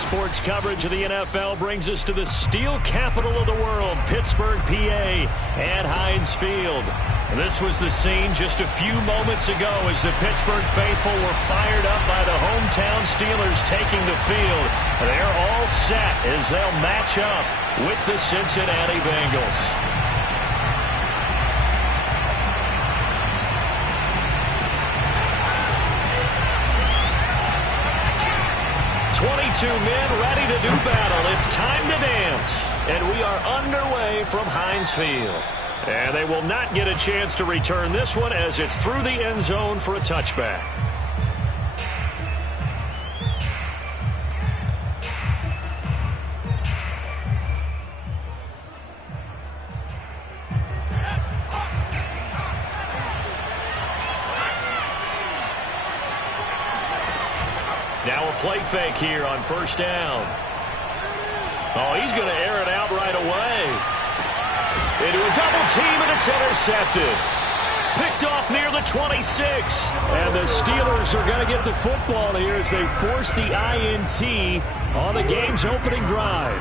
sports coverage of the NFL brings us to the steel capital of the world, Pittsburgh, PA, at Heinz Field. This was the scene just a few moments ago as the Pittsburgh faithful were fired up by the hometown Steelers taking the field. They're all set as they'll match up with the Cincinnati Bengals. 22 men ready to do battle. It's time to dance. And we are underway from Heinz Field. And they will not get a chance to return this one as it's through the end zone for a touchback. Now a play fake here on first down. Oh, he's going to air it out right away. Into a double team, and it's intercepted. Picked off near the 26. And the Steelers are going to get the football here as they force the INT on the game's opening drive.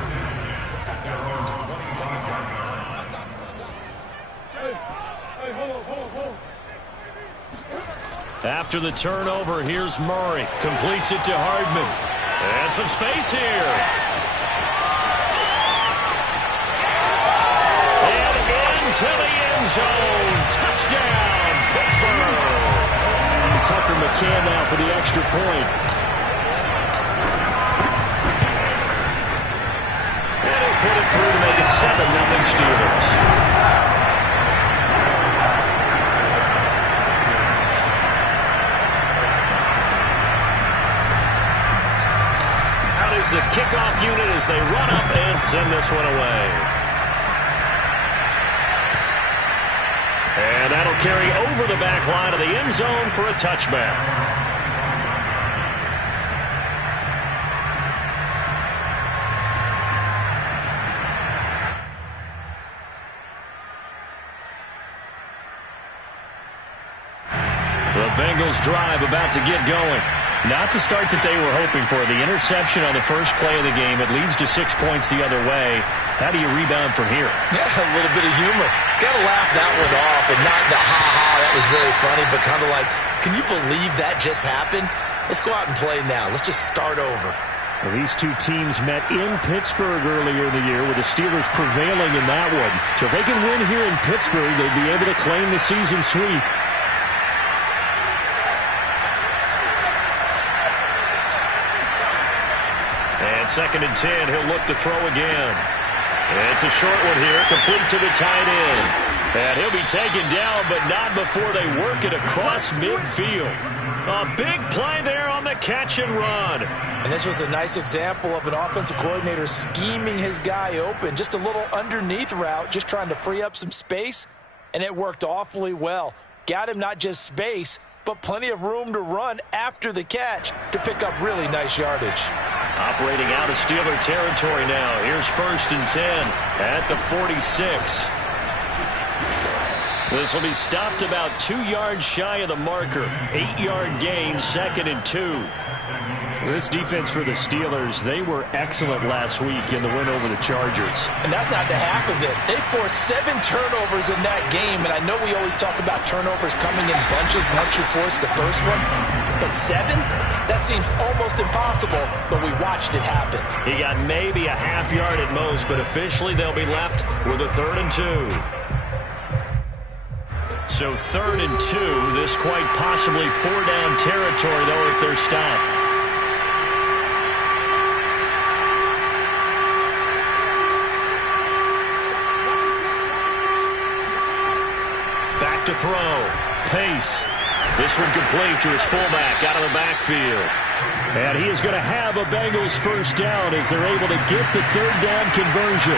After the turnover, here's Murray. Completes it to Hardman. And some space here. And into the end zone. Touchdown, Pittsburgh. Tucker McCann now for the extra point. And he'll put it through to make it 7-0 Steelers. The kickoff unit as they run up and send this one away. And that'll carry over the back line of the end zone for a touchback. The Bengals drive about to get going. Not the start that they were hoping for. The interception on the first play of the game. It leads to 6 points the other way. How do you rebound from here? Yeah, a little bit of humor. Got to laugh that one off, and not the ha-ha, that was very funny, but kind of like, can you believe that just happened? Let's go out and play now. Let's just start over. Well, these two teams met in Pittsburgh earlier in the year with the Steelers prevailing in that one. So if they can win here in Pittsburgh, they'd be able to claim the season sweep. Second and 10, he'll look to throw again. It's a short one here, complete to the tight end. And he'll be taken down, but not before they work it across midfield. A big play there on the catch and run. And this was a nice example of an offensive coordinator scheming his guy open. Just a little underneath route, just trying to free up some space, and it worked awfully well. Got him not just space, but plenty of room to run after the catch to pick up really nice yardage. Operating out of Steeler territory now. Here's first and 10 at the 46. This will be stopped about 2 yards shy of the marker. 8-yard gain, 2nd and 2. This defense for the Steelers, they were excellent last week in the win over the Chargers. And that's not the half of it. They forced 7 turnovers in that game, and I know we always talk about turnovers coming in bunches once you force the first one. But 7? That seems almost impossible, but we watched it happen. He got maybe a half yard at most, but officially they'll be left with a 3rd and 2. So 3rd and 2, this quite possibly 4-down territory, though, if they're stopped. Back to throw. Pace. This one complete to his fullback out of the backfield. And he is going to have a Bengals first down as they're able to get the 3rd down conversion.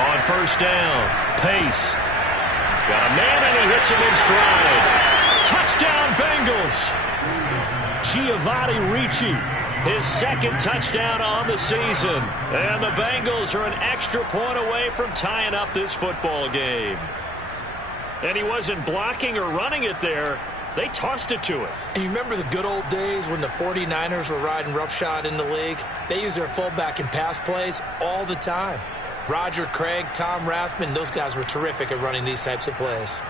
On first down, Pace. Got a man and he hits him in stride. Touchdown Bengals. Giovanni Ricci. His 2nd touchdown on the season. And the Bengals are an extra point away from tying up this football game. And he wasn't blocking or running it there. They tossed it to him. And you remember the good old days when the 49ers were riding roughshod in the league? They used their fullback in pass plays all the time. Roger Craig, Tom Rathman, those guys were terrific at running these types of plays.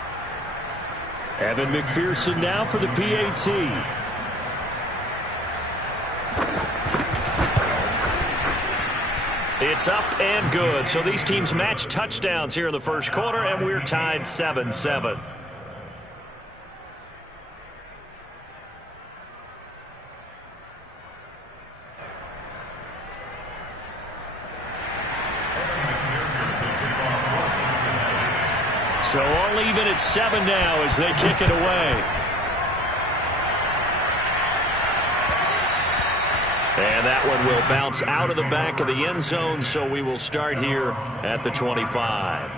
Evan McPherson now for the PAT. It's up and good. So these teams match touchdowns here in the first quarter, and we're tied 7-7. So all even at 7 now as they kick it away. And that one will bounce out of the back of the end zone, so we will start here at the 25.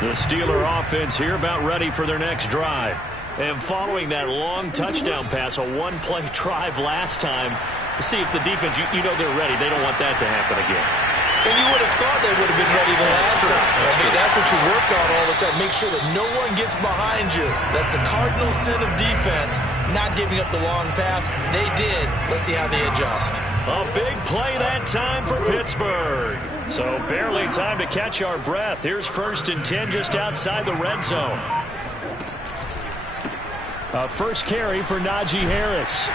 The Steeler offense here about ready for their next drive. And following that long touchdown pass, a one-play drive last time, see if the defense, you know they're ready. They don't want that to happen again. And you would have thought they would have been ready the last time. That's what you work on all the time. Make sure that no one gets behind you. That's the cardinal sin of defense, not giving up the long pass. They did. Let's see how they adjust. A big play that time for Pittsburgh. So barely time to catch our breath. Here's 1st and 10 just outside the red zone. First carry for Najee Harris.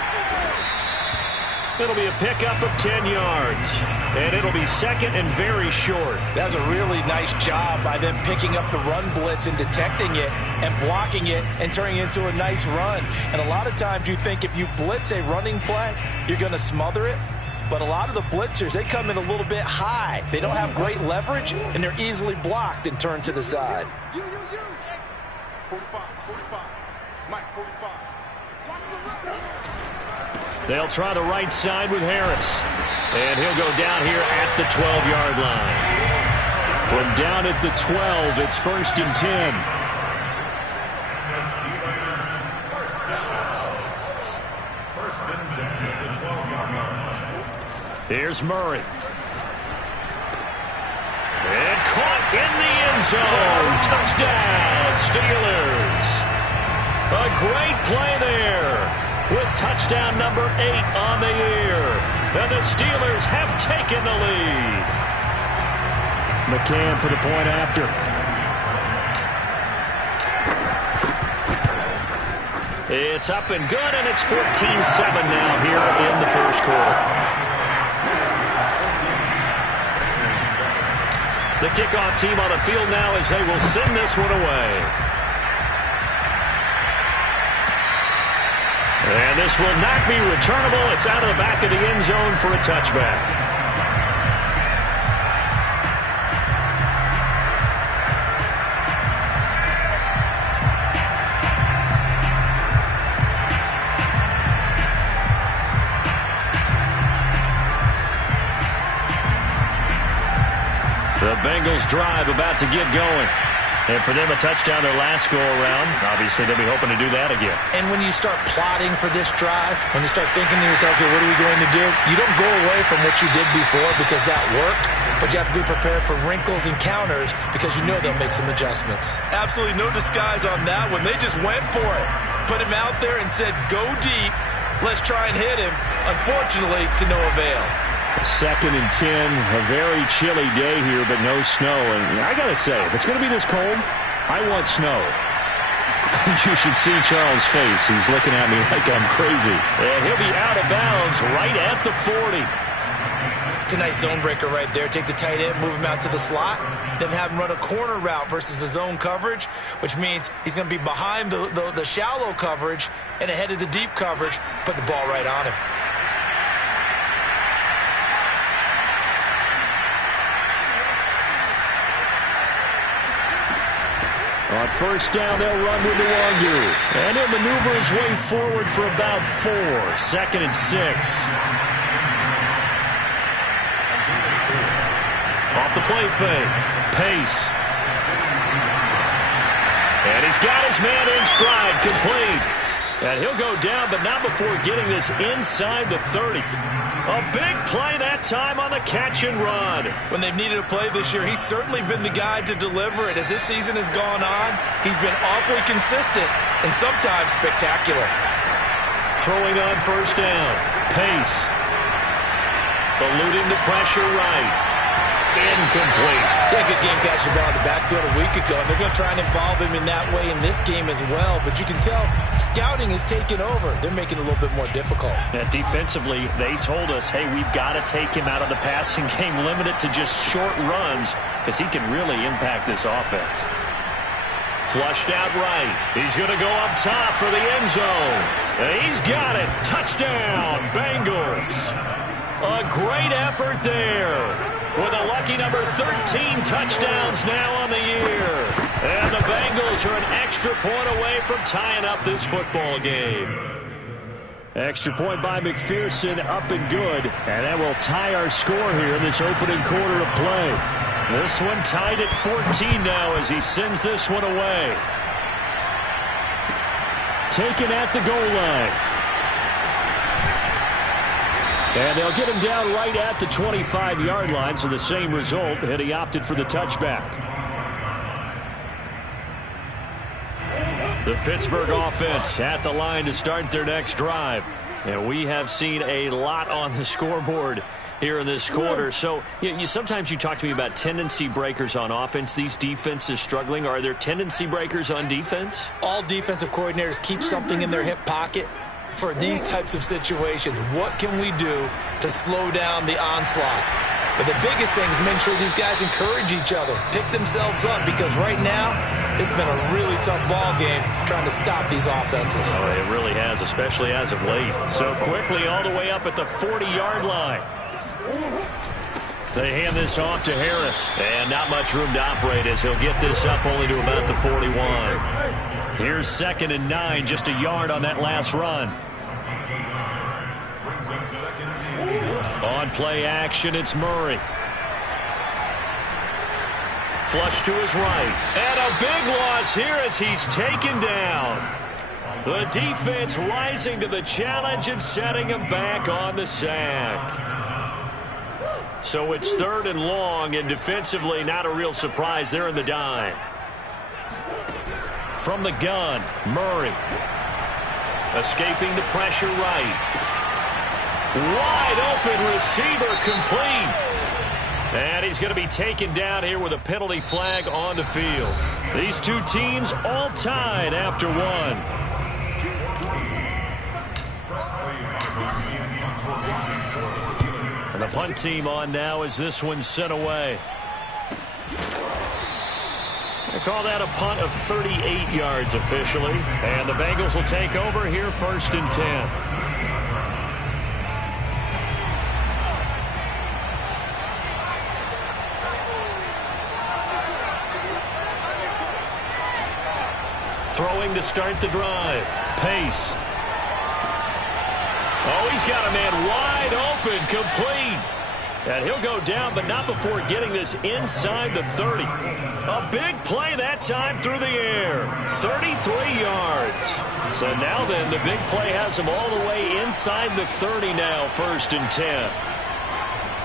It'll be a pickup of 10 yards. And it'll be 2nd and very short. That's a really nice job by them picking up the run blitz and detecting it and blocking it and turning it into a nice run. And a lot of times you think if you blitz a running play, you're going to smother it. But a lot of the blitzers, they come in a little bit high. They don't have great leverage, and they're easily blocked and turned to the side. 45. Mike, 45. They'll try the right side with Harris. And he'll go down here at the 12-yard line. From down at the 12, it's 1st and 10. First and 10 at the 12-yard line. Here's Murray. And caught in the end zone. Touchdown, Steelers. A great play there with touchdown number 8 on the year. And the Steelers have taken the lead. McCann for the point after. It's up and good, and it's 14-7 now here in the first quarter. The kickoff team on the field now as they will send this one away. And this will not be returnable. It's out of the back of the end zone for a touchback. The Bengals drive about to get going. And for them, a touchdown their last go-around. Obviously, they'll be hoping to do that again. And when you start plotting for this drive, when you start thinking to yourself, okay, what are we going to do? You don't go away from what you did before because that worked, but you have to be prepared for wrinkles and counters because you know they'll make some adjustments. Absolutely no disguise on that one. They just went for it. Put him out there and said, go deep. Let's try and hit him. Unfortunately, to no avail. 2nd and 10, a very chilly day here, but no snow. And I got to say, if it's going to be this cold, I want snow. You should see Charles' face. He's looking at me like I'm crazy. And he'll be out of bounds right at the 40. It's a nice zone breaker right there. Take the tight end, move him out to the slot, then have him run a corner route versus the zone coverage, which means he's going to be behind the shallow coverage and ahead of the deep coverage, put the ball right on him. On first down, they'll run with the Wagyu. And he'll maneuver his way forward for about 4. 2nd and 6. Off the play fake. Pace. And he's got his man in stride. Complete. And he'll go down, but not before getting this inside the 30. A big play that time on the catch and run. When they've needed a play this year, he's certainly been the guy to deliver it. As this season has gone on, he's been awfully consistent and sometimes spectacular. Throwing on first down. Pace. Eluding the pressure right. Incomplete. Yeah, good game catching the ball in the backfield a week ago. And they're going to try and involve him in that way in this game as well. But you can tell scouting is taking over. They're making it a little bit more difficult. Yeah, defensively, they told us, hey, we've got to take him out of the passing game, limit it to just short runs, because he can really impact this offense. Flushed out right. He's going to go up top for the end zone. And he's got it. Touchdown, Bengals. A great effort there. With a lucky number 13 touchdowns now on the year. And the Bengals are an extra point away from tying up this football game. Extra point by McPherson, up and good. And that will tie our score here in this opening quarter of play. This one tied at 14 now as he sends this one away. Taken at the goal line. And they'll get him down right at the 25-yard line, so the same result, and he opted for the touchback. The Pittsburgh offense at the line to start their next drive. And we have seen a lot on the scoreboard here in this quarter. So sometimes you talk to me about tendency breakers on offense. These defenses struggling. Are there tendency breakers on defense? All defensive coordinators keep something in their hip pocket for these types of situations. What can we do to slow down the onslaught? But the biggest thing is make sure these guys encourage each other, pick themselves up, because right now it's been a really tough ball game trying to stop these offenses. Oh, it really has, especially as of late. So quickly all the way up at the 40-yard line. They hand this off to Harris, and not much room to operate as he'll get this up only to about the 41. Here's 2nd and 9, just a yard on that last run. On play action, it's Murray. Flush to his right. And a big loss here as he's taken down. The defense rising to the challenge and setting him back on the sack. So it's 3rd and long, and defensively not a real surprise. They're in the dime. From the gun, Murray. Escaping the pressure right. Wide open receiver complete. And he's going to be taken down here with a penalty flag on the field. These two teams all tied after one. And the punt team on now as this one's sent away. They call that a punt of 38 yards officially. And the Bengals will take over here 1st and 10. Throwing to start the drive. Pace. Oh, he's got a man wide open, complete. And he'll go down, but not before getting this inside the 30. A big play that time through the air. 33 yards. So now then, the big play has him all the way inside the 30 now, 1st and 10.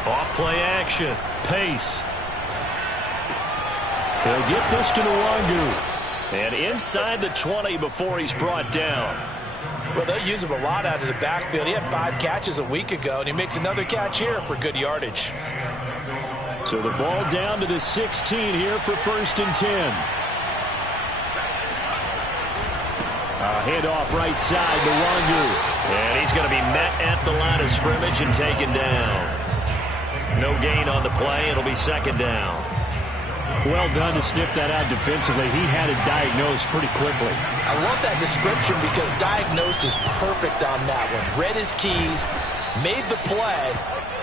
Off play action. Pace. He'll get this to Nwangu. And inside the 20 before he's brought down. Well, they'll use him a lot out of the backfield. He had 5 catches a week ago, and he makes another catch here for good yardage. So the ball down to the 16 here for 1st and 10. Handoff right side to Nwangu. And he's going to be met at the line of scrimmage and taken down. No gain on the play. It'll be 2nd down. Well done to sniff that out defensively. He had it diagnosed pretty quickly. I love that description because diagnosed is perfect on that one. Read his keys, made the play,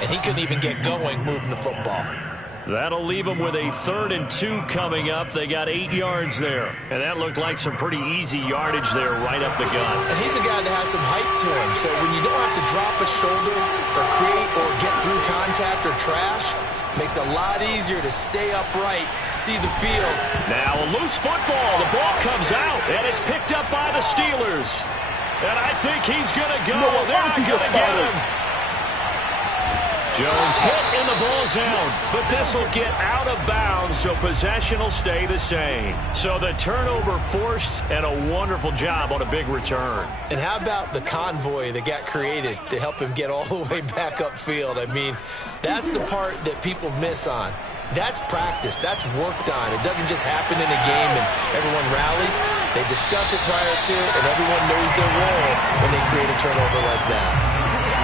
and he couldn't even get going moving the football. That'll leave them with a 3rd and 2 coming up. They got 8 yards there. And that looked like some pretty easy yardage there right up the gut. And he's a guy that has some height to him. So when you don't have to drop a shoulder or create or get through contact or trash, makes it a lot easier to stay upright, see the field. Now a loose football. The ball comes out, and it's picked up by the Steelers. And I think he's going to go. They're not going to get him. Jones hit in the ball zone, but this will get out of bounds, so possession will stay the same. So the turnover forced, and a wonderful job on a big return. And how about the convoy that got created to help him get all the way back upfield? I mean, that's the part that people miss on. That's practice. That's worked on. It doesn't just happen in a game and everyone rallies. They discuss it prior to, and everyone knows their role when they create a turnover like that.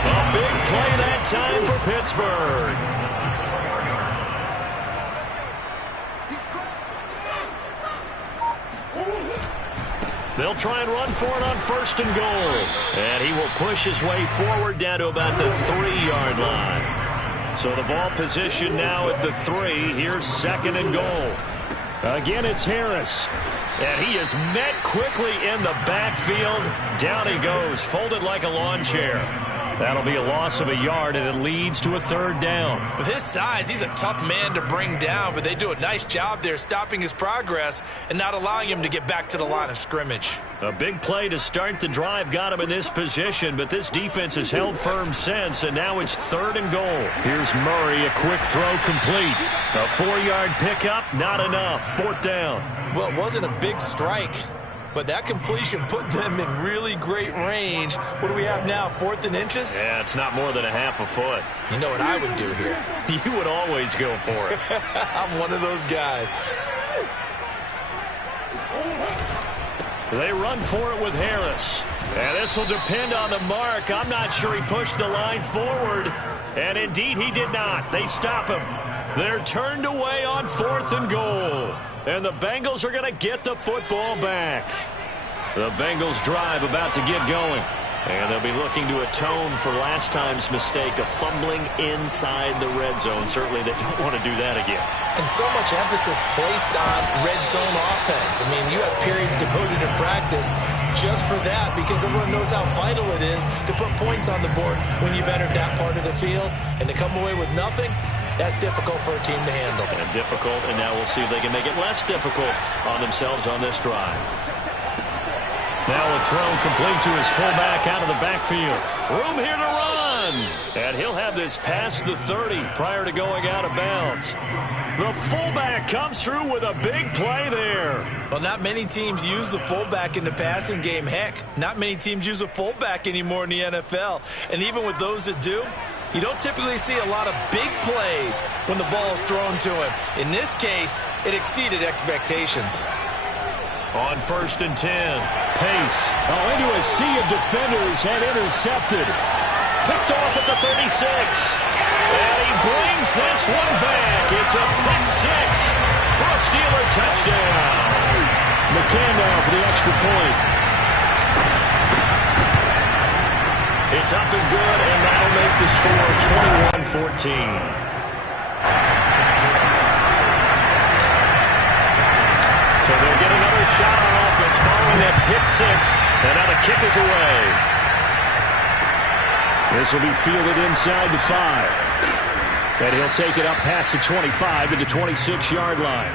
A big play that time for Pittsburgh. They'll try and run for it on 1st and goal. And he will push his way forward down to about the 3-yard line. So the ball position now at the 3. Here's 2nd and goal. Again, it's Harris. And he is met quickly in the backfield. Down he goes, folded like a lawn chair. That'll be a loss of a yard, and it leads to a 3rd down. With his size, he's a tough man to bring down, but they do a nice job there stopping his progress and not allowing him to get back to the line of scrimmage. A big play to start the drive got him in this position, but this defense has held firm since, and now it's 3rd and goal. Here's Murray, a quick throw complete. A 4-yard pickup, not enough. 4th down. Well, it wasn't a big strike, but that completion put them in really great range. What do we have now, 4th and inches? Yeah, it's not more than a half a foot. You know what I would do here? You would always go for it. I'm one of those guys. They run for it with Harris. And this will depend on the mark. I'm not sure he pushed the line forward. And indeed, he did not. They stop him. They're turned away on 4th and goal. And the Bengals are going to get the football back. The Bengals drive about to get going. And they'll be looking to atone for last time's mistake of fumbling inside the red zone. Certainly they don't want to do that again. And so much emphasis placed on red zone offense. I mean, you have periods devoted in practice just for that because everyone knows how vital it is to put points on the board when you've entered that part of the field. And to come away with nothing, that's difficult for a team to handle. And difficult, and now we'll see if they can make it less difficult on themselves on this drive. Now a throw complete to his fullback out of the backfield. Room here to run. And he'll have this past the 30 prior to going out of bounds. The fullback comes through with a big play there. Well, not many teams use the fullback in the passing game. Heck, not many teams use a fullback anymore in the NFL. And even with those that do, you don't typically see a lot of big plays when the ball is thrown to him. In this case, it exceeded expectations. On 1st and 10, Pace. Into a sea of defenders and intercepted. Picked off at the 36. And he brings this one back. It's a pick 6 for a Steeler touchdown. McCann now for the extra point. It's up and good, and that'll make the score 21-14. So they'll get another shot on offense following that pick 6, and now the kick is away. This will be fielded inside the 5. And he'll take it up past the 25 to the 26-yard line.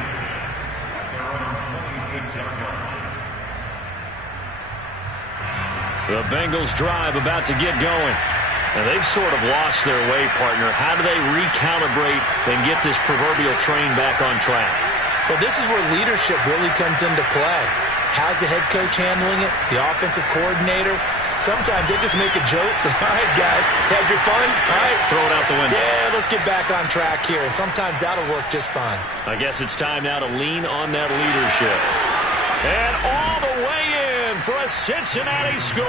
The Bengals drive about to get going. And they've sort of lost their way, partner. How do they recalibrate and get this proverbial train back on track? Well, this is where leadership really comes into play. How's the head coach handling it? The offensive coordinator? Sometimes they just make a joke. All right, guys, had your fun? All right. Throw it out the window. Yeah, let's get back on track here. And sometimes that'll work just fine. I guess it's time now to lean on that leadership. And all the way in for a Cincinnati score.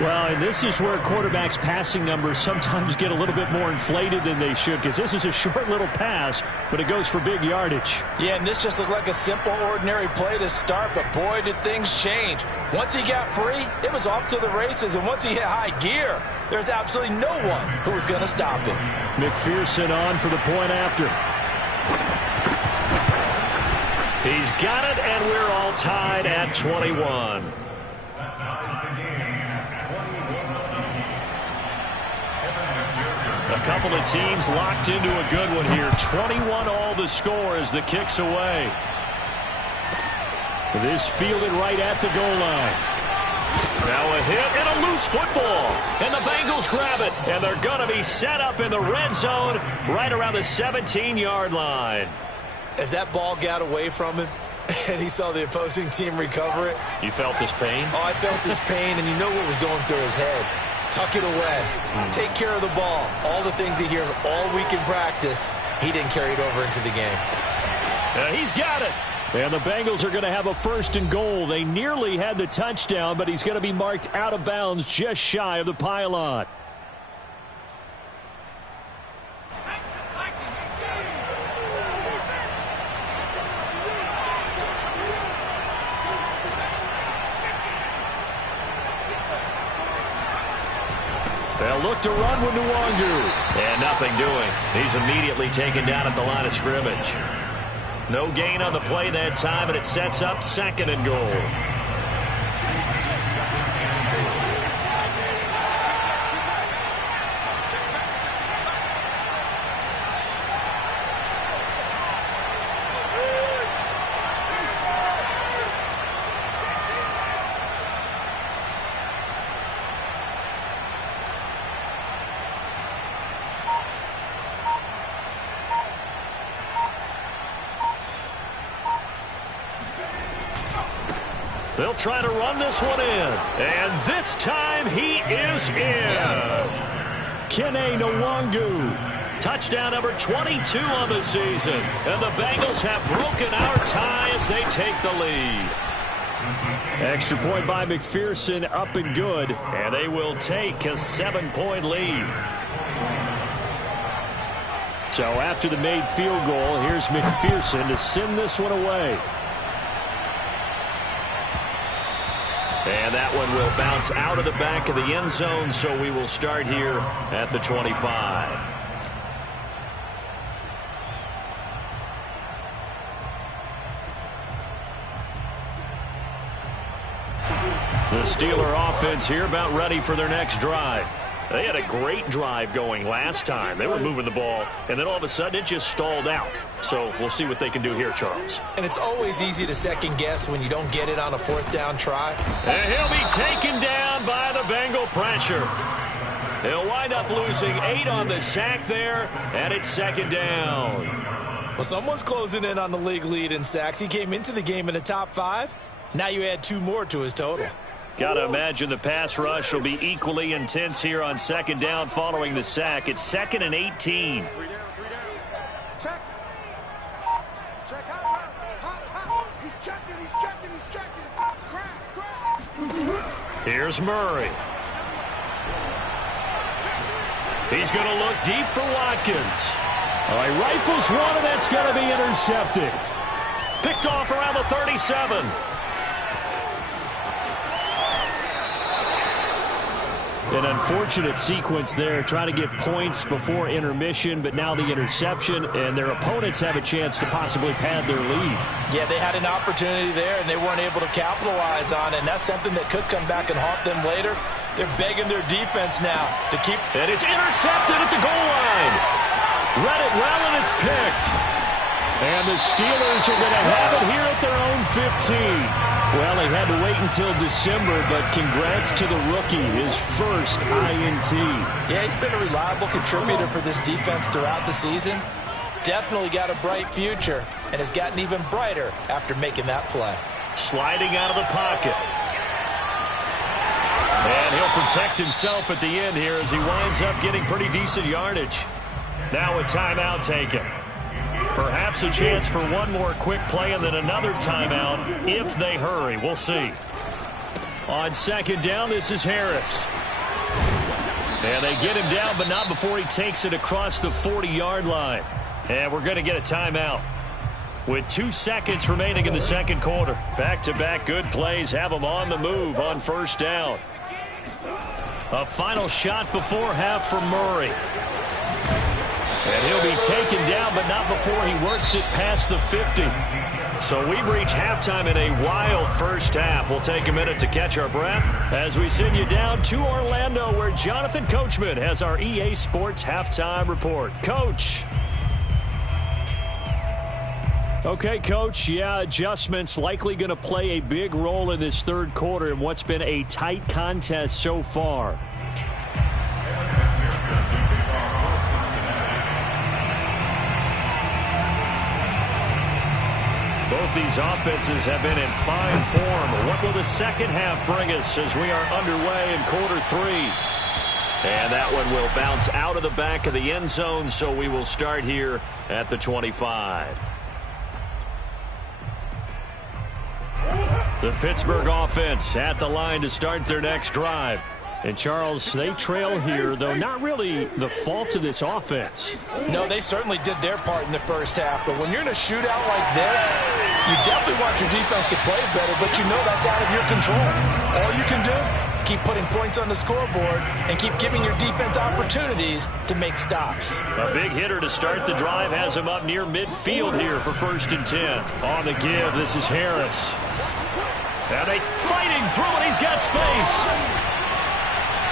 Well, and this is where quarterbacks' passing numbers sometimes get a little bit more inflated than they should, because this is a short little pass, but it goes for big yardage. Yeah, and this just looked like a simple, ordinary play to start, but boy, did things change. Once he got free, it was off to the races, and once he hit high gear, there's absolutely no one who was going to stop him. McPherson on for the point after. He's got it, and we're all tied at 21. A couple of teams locked into a good one here. 21 all the score as the kick's away. This fielded right at the goal line. Now a hit and a loose football. And the Bengals grab it. And they're going to be set up in the red zone right around the 17-yard line. As that ball got away from him and he saw the opposing team recover it. You felt his pain? Oh, I felt his pain, and you know what was going through his head. Tuck it away. Take care of the ball. All the things he hears all week in practice, he didn't carry it over into the game. He's got it. And the Bengals are going to have a 1st and goal. They nearly had the touchdown, but he's going to be marked out of bounds just shy of the pylon. They'll look to run with Nwangu. And nothing doing. He's immediately taken down at the line of scrimmage. No gain on the play that time, and it sets up 2nd and goal. They'll try to run this one in. And this time he is in. Yes. Kene Nwangu. Touchdown number 22 on the season. And the Bengals have broken our tie as they take the lead. Extra point by McPherson, up and good. And they will take a 7-point lead. So after the made field goal, here's McPherson to send this one away. And that one will bounce out of the back of the end zone, so we will start here at the 25. The Steeler offense here about ready for their next drive. They had a great drive going last time. They were moving the ball, and then all of a sudden it just stalled out. So we'll see what they can do here, Charles. And it's always easy to second guess when you don't get it on a 4th down try. And he'll be taken down by the Bengal pressure. He'll wind up losing 8 on the sack there, and it's 2nd down. Well, someone's closing in on the league lead in sacks. He came into the game in the top 5. Now you add 2 more to his total. Got to imagine the pass rush will be equally intense here on 2nd down following the sack. It's 2nd and 18. Check. He's checking. Crash. Here's Murray. He's going to look deep for Watkins. All right, rifles one, and that's going to be intercepted. Picked off around the 37. An unfortunate sequence there, trying to get points before intermission, but now the interception, and their opponents have a chance to possibly pad their lead. Yeah, they had an opportunity there, and they weren't able to capitalize on it, and that's something that could come back and haunt them later. They're begging their defense now to keep. And it's intercepted at the goal line. Read it well, and it's picked. And the Steelers are going to have it here at their own 15. Well, they had to wait until December, but congrats to the rookie, his first INT. Yeah, he's been a reliable contributor for this defense throughout the season. Definitely got a bright future, and has gotten even brighter after making that play. Sliding out of the pocket. And he'll protect himself at the end here as he winds up getting pretty decent yardage. Now a timeout taken. Perhaps a chance for one more quick play and then another timeout if they hurry. We'll see. On 2nd down, this is Harris. And they get him down, but not before he takes it across the 40-yard line. And we're going to get a timeout. With 2 seconds remaining in the 2nd quarter. Back-to-back good plays have them on the move on 1st down. A final shot before half for Murray. And he'll be taken down, but not before he works it past the 50. So we've reached halftime in a wild 1st half. We'll take a minute to catch our breath as we send you down to Orlando, where Jonathan Coachman has our EA Sports halftime report. Coach. Okay, Coach, yeah, adjustments likely going to play a big role in this third quarter in what's been a tight contest so far. Both these offenses have been in fine form. What will the second half bring us as we are underway in quarter three? And that one will bounce out of the back of the end zone, so we will start here at the 25. The Pittsburgh offense at the line to start their next drive. And, Charles, they trail here, though not really the fault of this offense. No, they certainly did their part in the first half. But when you're in a shootout like this, you definitely want your defense to play better, but you know that's out of your control. All you can do, keep putting points on the scoreboard and keep giving your defense opportunities to make stops. A big hitter to start the drive has him up near midfield here for 1st and 10. On the give, this is Harris. And they fighting through it. He's got space.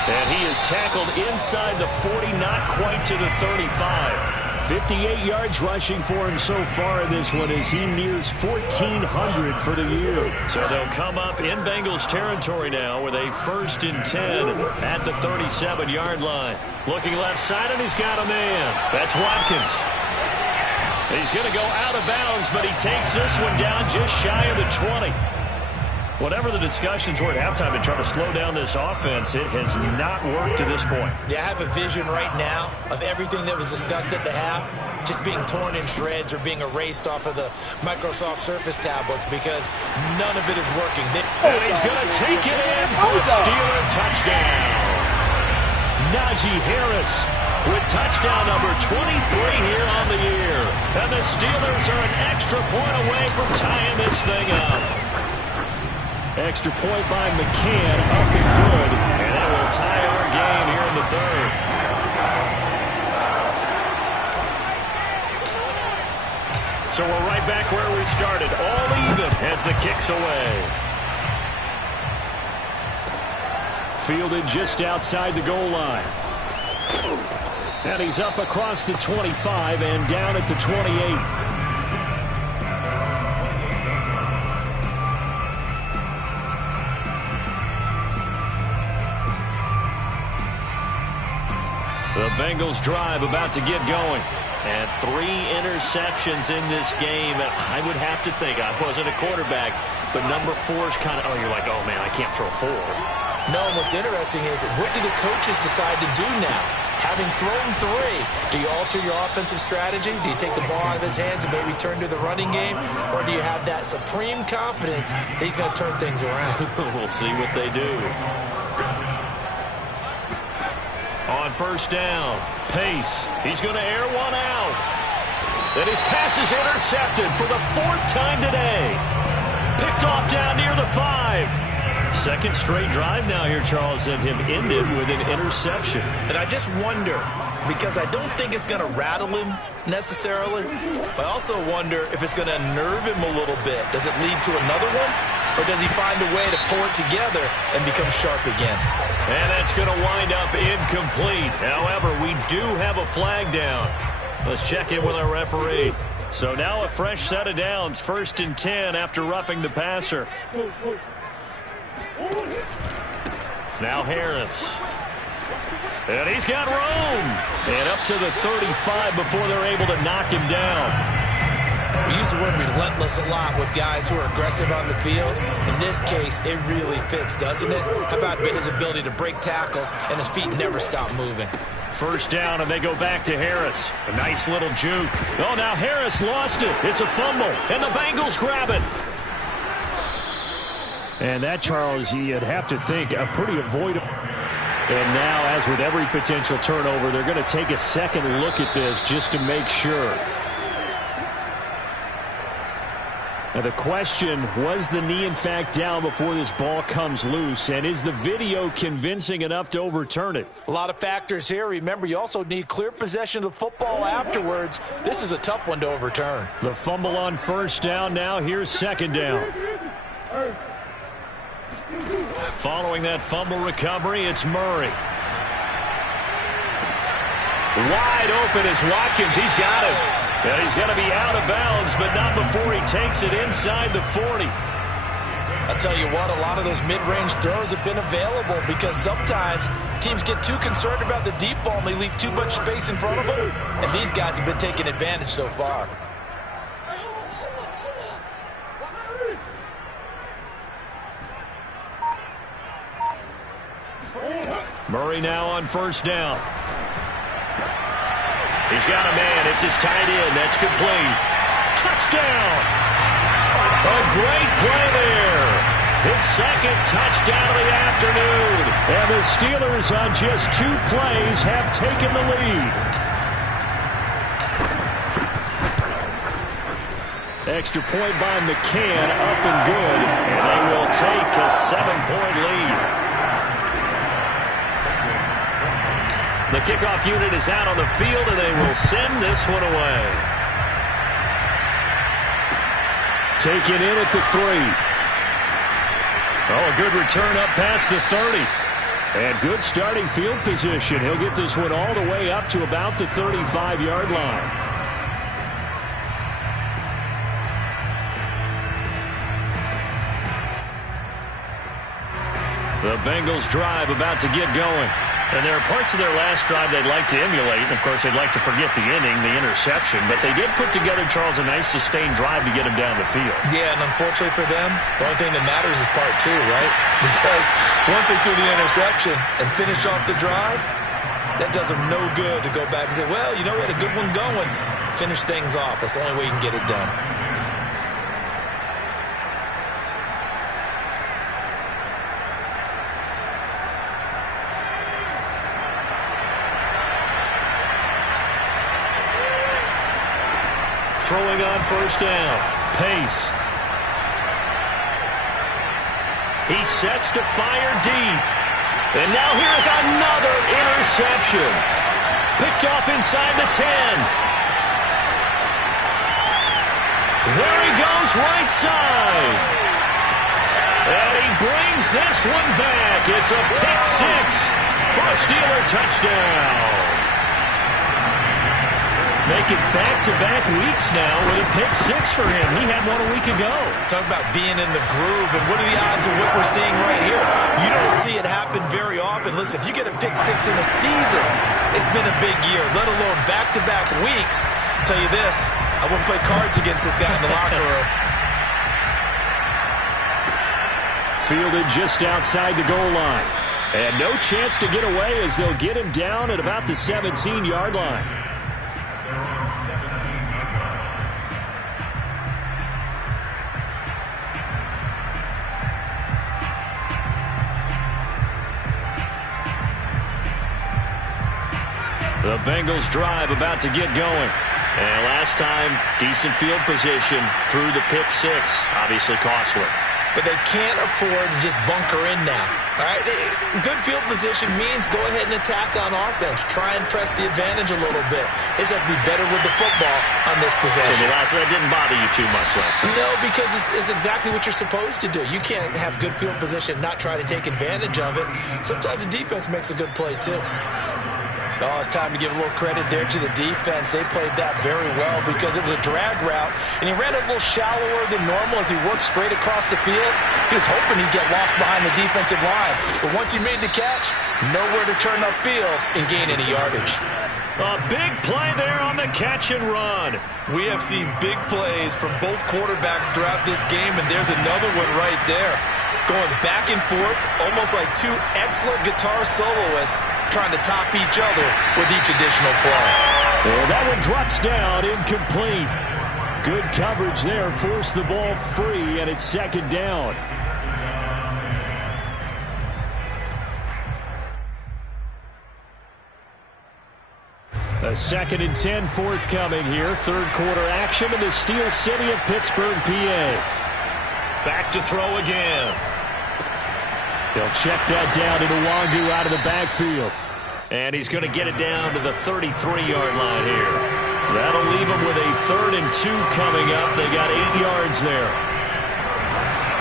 And he is tackled inside the 40, not quite to the 35. 58 yards rushing for him so far in this one as he nears 1,400 for the year. So they'll come up in Bengals territory now with a 1st and 10 at the 37-yard line. Looking left side, and he's got a man. That's Watkins. He's going to go out of bounds, but he takes this one down just shy of the 20. Whatever the discussions were at halftime to try to slow down this offense, it has not worked to this point. Yeah, I have a vision right now of everything that was discussed at the half just being torn in shreds or being erased off of the Microsoft Surface tablets because none of it is working. And he's going to take it in for a Steeler touchdown. Najee Harris with touchdown number 23 here on the year. And the Steelers are an extra point away from tying this thing up. Extra point by McCann, up and good, and that will tie our game here in the third. So we're right back where we started, all even as the kick's away. Fielded just outside the goal line. And he's up across the 25 and down at the 28. The Bengals drive about to get going. And 3 interceptions in this game. I would have to think, I wasn't a quarterback, but number 4 is kind of, you're like, oh, man, I can't throw 4. No, and what's interesting is, what do the coaches decide to do now? Having thrown 3, do you alter your offensive strategy? Do you take the ball out of his hands and maybe turn to the running game? Or do you have that supreme confidence that he's going to turn things around? We'll see what they do. On 1st down, Pace. He's going to air one out. And his pass is intercepted for the 4th time today. Picked off down near the 5. Second straight drive now here, Charles, that have ended with an interception. And I just wonder, because I don't think it's going to rattle him necessarily, but I also wonder if it's going to unnerve him a little bit. Does it lead to another one? Or does he find a way to pull it together and become sharp again? And that's going to wind up incomplete. However, we do have a flag down. Let's check in with our referee. So now a fresh set of downs. 1st and 10 after roughing the passer. Now Harris. And he's got room. And up to the 35 before they're able to knock him down. We use the word relentless a lot with guys who are aggressive on the field. In this case, it really fits, doesn't it? How about his ability to break tackles and his feet never stop moving? 1st down, and they go back to Harris. A nice little juke. Oh, now Harris lost it. It's a fumble, and the Bengals grab it. And that, Charles, you'd have to think a pretty avoidable. And now, as with every potential turnover, they're going to take a second look at this just to make sure. Now the question, was the knee in fact down before this ball comes loose? And is the video convincing enough to overturn it? A lot of factors here. Remember, you also need clear possession of the football afterwards. This is a tough one to overturn. The fumble on 1st down now. Here's 2nd down. Following that fumble recovery, it's Murray. Wide open is Watkins. He's got it. And he's going to be out of bounds, but not before he takes it inside the 40. I'll tell you what, a lot of those mid-range throws have been available because sometimes teams get too concerned about the deep ball and they leave too much space in front of them. And these guys have been taking advantage so far. Murray now on first down. He's got a man. It's his tight end. That's complete. Touchdown! A great play there. His second touchdown of the afternoon. And the Steelers on just 2 plays have taken the lead. Extra point by McCann, up and good. And they will take a 7-point lead. The kickoff unit is out on the field, and they will send this one away. Taken in at the 3. Oh, a good return up past the 30. And good starting field position. He'll get this one all the way up to about the 35-yard line. The Bengals drive about to get going. And there are parts of their last drive they'd like to emulate. And, of course, they'd like to forget the inning, the interception. But they did put together, Charles, a nice sustained drive to get him down the field. Yeah, and unfortunately for them, the only thing that matters is part 2, right? Because once they threw the interception and finished off the drive, that does them no good to go back and say, well, you know, we had a good one going. Finish things off. That's the only way you can get it done. Throwing on first down. Pace. He sets to fire deep. And now here's another interception. Picked off inside the 10. There he goes right side. And he brings this one back. It's a pick 6 for a Steeler touchdown. Making back-to-back weeks now with a pick 6 for him. He had one a week ago. Talk about being in the groove, and what are the odds of what we're seeing right here? You don't see it happen very often. Listen, if you get a pick 6 in a season, it's been a big year, let alone back-to-back weeks. I'll tell you this, I wouldn't play cards against this guy in the locker room. Fielded just outside the goal line. And no chance to get away as they'll get him down at about the 17-yard line. The Bengals drive about to get going. And last time, decent field position through the pick 6. Obviously costly. But they can't afford to just bunker in now. All right, good field position means go ahead and attack on offense. Try and press the advantage a little bit. They just have to be better with the football on this possession. So that didn't bother you too much last time? No, because it's exactly what you're supposed to do. You can't have good field position, not try to take advantage of it. Sometimes the defense makes a good play, too. Oh, it's time to give a little credit there to the defense. They played that very well because it was a drag route, and he ran a little shallower than normal as he worked straight across the field. He was hoping he'd get lost behind the defensive line, but once he made the catch, nowhere to turn upfield and gain any yardage. A big play there on the catch and run. We have seen big plays from both quarterbacks throughout this game, and there's another one right there. Going back and forth, almost like two excellent guitar soloists trying to top each other with each additional play. And that one drops down, incomplete. Good coverage there, forced the ball free, and it's second down. A 2nd and 10 forthcoming here. Third quarter action in the Steel City of Pittsburgh, PA. Back to throw again. They'll check that down to Nwangu out of the backfield. And he's going to get it down to the 33-yard line here. That'll leave him with a 3rd and 2 coming up. They got 8 yards there.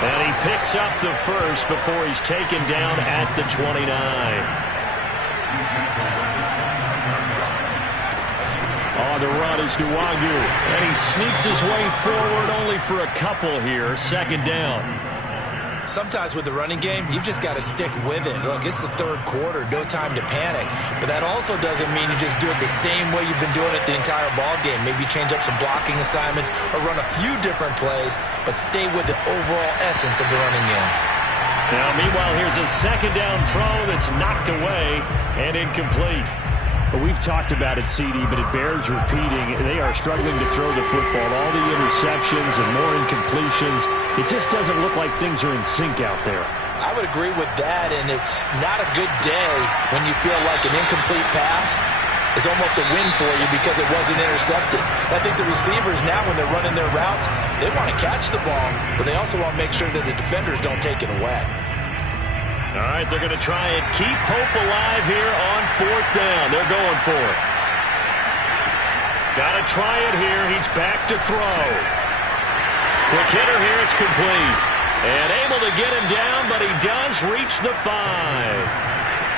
And he picks up the first before he's taken down at the 29. On on the run is Nwangu. And he sneaks his way forward only for a couple here. Second down. Sometimes with the running game, you've just got to stick with it. Look, it's the third quarter, no time to panic. But that also doesn't mean you just do it the same way you've been doing it the entire ball game. Maybe change up some blocking assignments or run a few different plays, but stay with the overall essence of the running game. Now, meanwhile, here's a second down throw that's knocked away and incomplete. We've talked about it, CD, but it bears repeating. They are struggling to throw the football. All the interceptions and more incompletions. It just doesn't look like things are in sync out there. I would agree with that, and it's not a good day when you feel like an incomplete pass is almost a win for you because it wasn't intercepted. I think the receivers now, when they're running their routes, they want to catch the ball, but they also want to make sure that the defenders don't take it away. All right, they're going to try and keep hope alive here on fourth down. They're going for it. Got to try it here. He's back to throw. Quick hitter here. It's complete. And able to get him down, but he does reach the 5.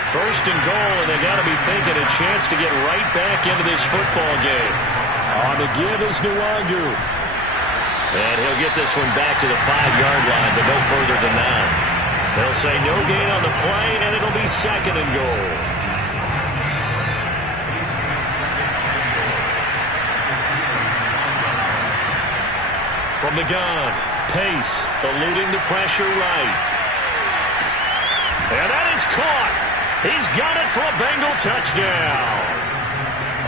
First and goal, and they got to be thinking a chance to get right back into this football game. On the give is Nwangu. And he'll get this one back to the 5-yard line, but no further than that. They'll say no gain on the play, and it'll be second and goal. From the gun, Pace eluding the pressure right. And that is caught. He's got it for a Bengal touchdown.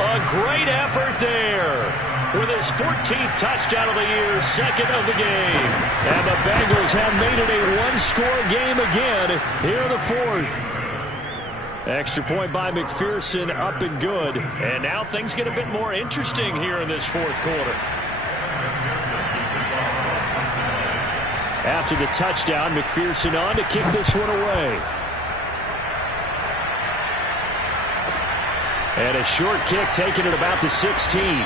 A great effort there. With his 14th touchdown of the year, second of the game. And the Bengals have made it a one-score game again here in the fourth. Extra point by McPherson, up and good. And now things get a bit more interesting here in this fourth quarter. After the touchdown, McPherson on to kick this one away. And a short kick taken at about the 16.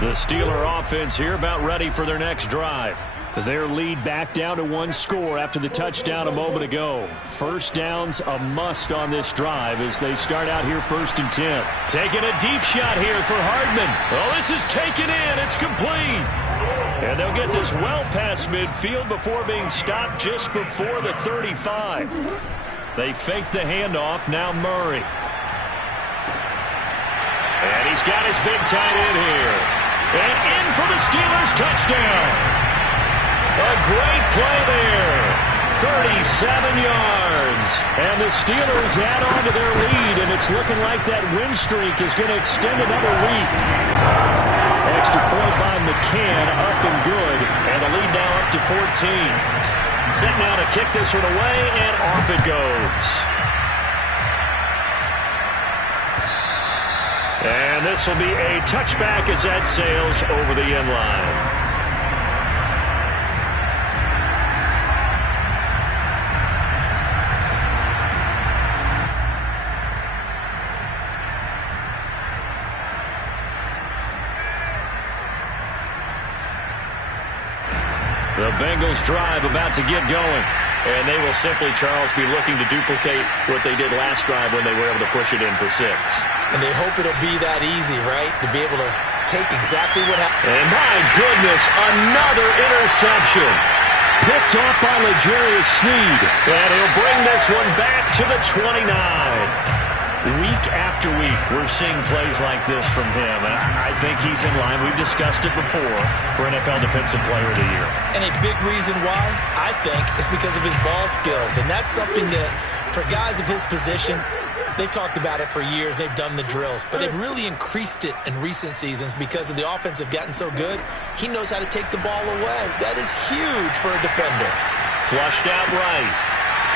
The Steeler offense here about ready for their next drive. Their lead back down to 1 score after the touchdown a moment ago. First down's a must on this drive as they start out here 1st and 10. Taking a deep shot here for Hardman. Oh, this is taken in. It's complete. And they'll get this well past midfield before being stopped just before the 35. They fake the handoff. Now Murray. And he's got his big tight end here. And in for the Steelers, touchdown. A great play there. 37 yards. And the Steelers add on to their lead, and it's looking like that win streak is going to extend another week. Extra point by McCann, up and good. And the lead now up to 14. Set now to kick this one away, and off it goes. And this will be a touchback as that sails over the end line. The Bengals drive about to get going. And they will simply, Charles, be looking to duplicate what they did last drive when they were able to push it in for 6. And they hope it'll be that easy, right? To be able to take exactly what happened. And my goodness, another interception. Picked off by L'Jarius Sneed. And he'll bring this one back to the 29. Week after week, we're seeing plays like this from him. And I think he's in line. We've discussed it before for NFL Defensive Player of the Year. And a big reason why, I think, is because of his ball skills. And that's something that, for guys of his position, they've talked about it for years. They've done the drills. But they've really increased it in recent seasons because of the offense have gotten so good. He knows how to take the ball away. That is huge for a defender. Flushed out right.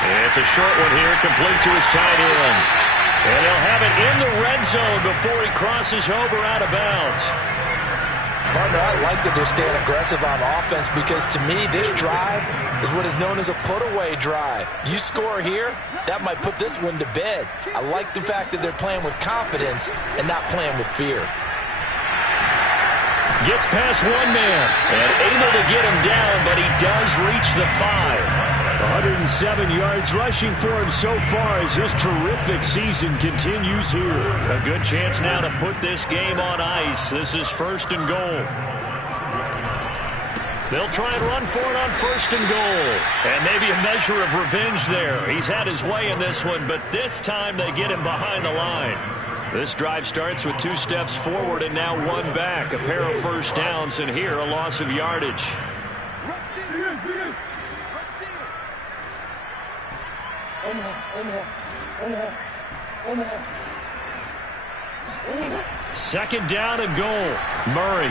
And it's a short one here, complete to his tight end. And he'll have it in the red zone before he crosses over out of bounds. Partner, I like that they're staying aggressive on offense because, to me, this drive is what is known as a put-away drive. You score here, that might put this one to bed. I like the fact that they're playing with confidence and not playing with fear. Gets past one man and able to to get him down, but he does reach the 5. 107 yards rushing for him so far as this terrific season continues here. A good chance now to put this game on ice. This is 1st and goal. They'll try and run for it on 1st and goal. And maybe a measure of revenge there. He's had his way in this one, but this time they get him behind the line. This drive starts with 2 steps forward and now 1 back. A pair of first downs, and here a loss of yardage. Second down and goal. Murray.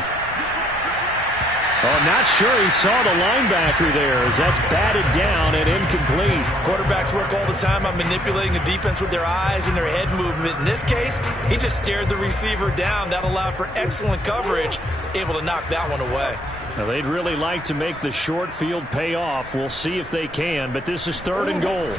Oh, not sure he saw the linebacker there as that's batted down and incomplete. Quarterbacks work all the time on manipulating the defense with their eyes and their head movement. In this case, he just stared the receiver down. That allowed for excellent coverage, able to knock that one away. Now, they'd really like to make the short field pay off. We'll see if they can, but this is 3rd and goal.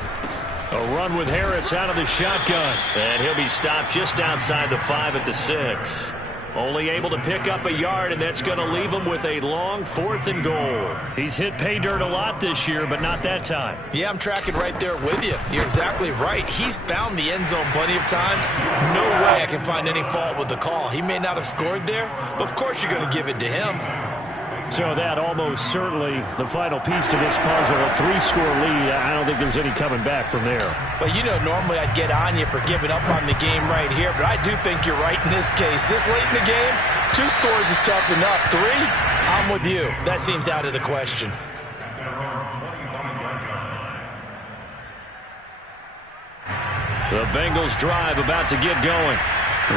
A run with Harris out of the shotgun. And he'll be stopped just outside the 5 at the 6. Only able to pick up a yard, and that's going to leave him with a long 4th and goal. He's hit pay dirt a lot this year, but not that time. Yeah, I'm tracking right there with you. You're exactly right. He's found the end zone plenty of times. No way I can find any fault with the call. He may not have scored there, but of course you're going to give it to him. So that almost certainly the final piece to this puzzle, a 3-score lead. I don't think there's any coming back from there. Well, you know, normally I'd get on you for giving up on the game right here, but I do think you're right in this case. This late in the game, 2 scores is tough enough. 3, I'm with you. That seems out of the question. The Bengals drive about to get going.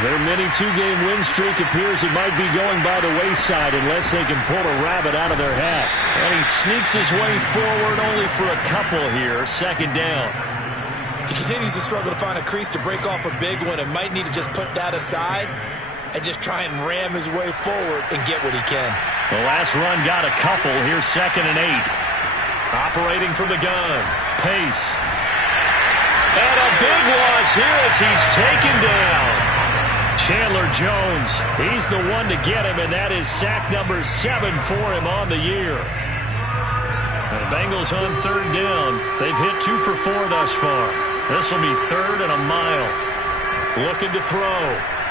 Their mini 2-game win streak appears it might be going by the wayside unless they can pull a rabbit out of their hat. And he sneaks his way forward only for a couple here. 2nd down. He continues to struggle to find a crease to break off a big one and might need to just put that aside and just try and ram his way forward and get what he can. The last run got a couple. Here's 2nd and 8. Operating from the gun. Pace. And a big loss here as he's taken down. Chandler Jones, he's the one to get him, and that is sack number 7 for him on the year. And the Bengals on 3rd down. They've hit 2 for 4 thus far. This will be 3rd and a mile. Looking to throw.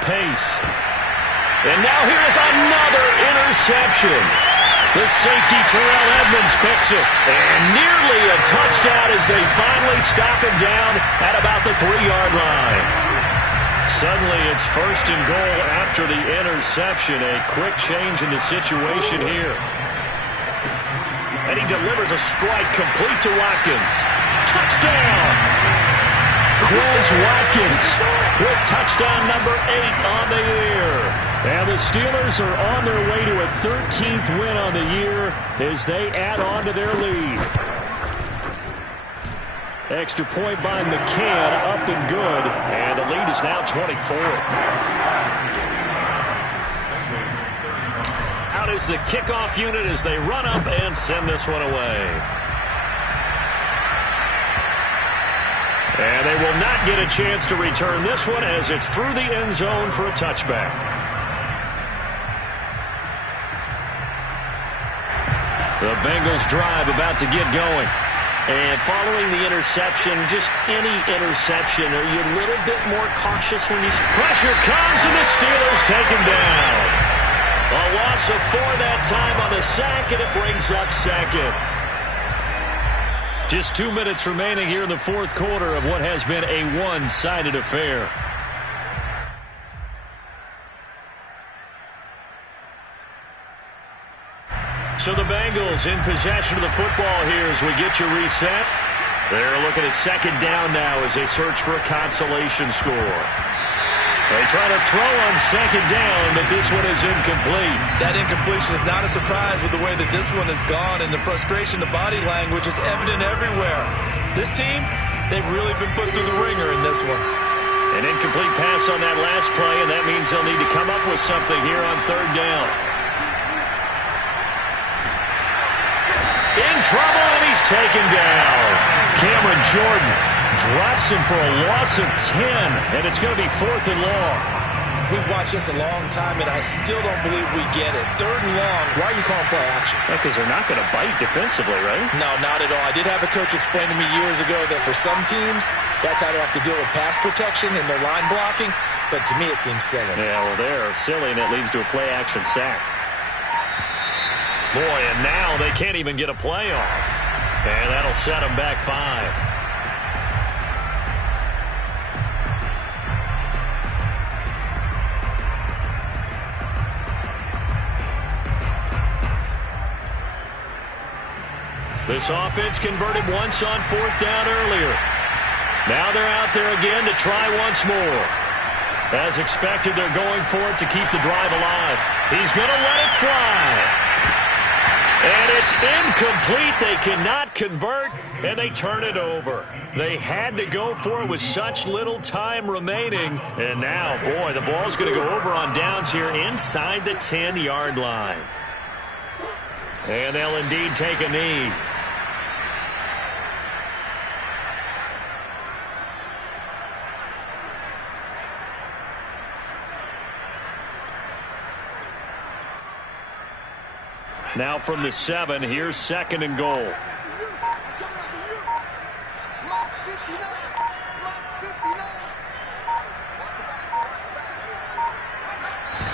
Pace. And now here's another interception. The safety Terrell Edmonds picks it. And nearly a touchdown as they finally stop him down at about the 3-yard line. Suddenly it's 1st and goal after the interception. A quick change in the situation here. And he delivers a strike complete to Watkins. Touchdown! Quez Watkins with touchdown number 8 on the year. And the Steelers are on their way to a 13th win on the year as they add on to their lead. Extra point by McCann, up and good. And the lead is now 24. Out is the kickoff unit as they run up and send this one away. And they will not get a chance to return this one as it's through the end zone for a touchback. The Bengals drive about to get going. And following the interception, just any interception, are you a little bit more cautious when you... Pressure comes and the Steelers take him down. A loss of 4 that time on the sack, and it brings up 2nd. Just 2 minutes remaining here in the 4th quarter of what has been a one-sided affair. So the Bengals in possession of the football here as we get you reset. They're looking at 2nd down now as they search for a consolation score. They try to throw on 2nd down, but this one is incomplete. That incompletion is not a surprise with the way that this one has gone, and the frustration, the body language is evident everywhere. This team, they've really been put through the ringer in this one. An incomplete pass on that last play, and that means they'll need to come up with something here on 3rd down. In trouble, and he's taken down. Cameron Jordan drops him for a loss of 10, and it's going to be 4th and long. We've watched this a long time, and I still don't believe we get it. 3rd and long, why are you calling play action? Because they're not going to bite defensively, right? No, not at all. I did have a coach explain to me years ago that for some teams, that's how they have to deal with pass protection and their line blocking. But to me, it seems silly. Yeah, well, they're silly, and it leads to a play-action sack. Boy, and now they can't even get a play off. And that'll set them back 5. This offense converted once on 4th down earlier. Now they're out there again to try once more. As expected, they're going for it to keep the drive alive. He's going to let it fly. And it's incomplete. They cannot convert, and they turn it over. They had to go for it with such little time remaining. And now, boy, the ball's going to go over on downs here inside the 10-yard line. And they'll indeed take a knee. Now from the 7, here's 2nd and goal.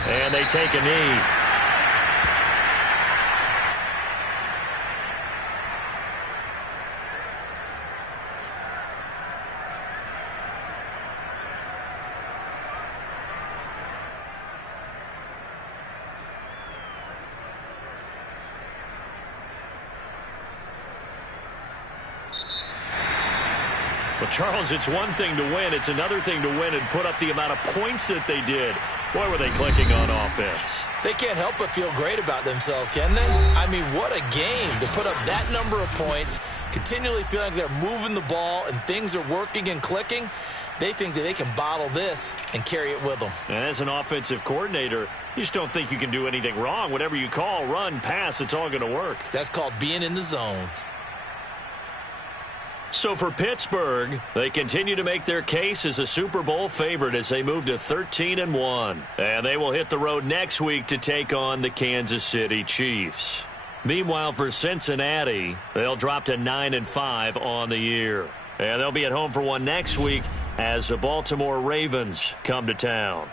And they take a knee. Well, Charles, it's one thing to win. It's another thing to win and put up the amount of points that they did. Boy, were they clicking on offense. They can't help but feel great about themselves, can they? I mean, what a game to put up that number of points, continually feeling like they're moving the ball and things are working and clicking. They think that they can bottle this and carry it with them. And as an offensive coordinator, you just don't think you can do anything wrong. Whatever you call, run, pass, it's all going to work. That's called being in the zone. So for Pittsburgh, they continue to make their case as a Super Bowl favorite as they move to 13-1. And they will hit the road next week to take on the Kansas City Chiefs. Meanwhile, for Cincinnati, they'll drop to 9-5 on the year. And they'll be at home for one next week as the Baltimore Ravens come to town.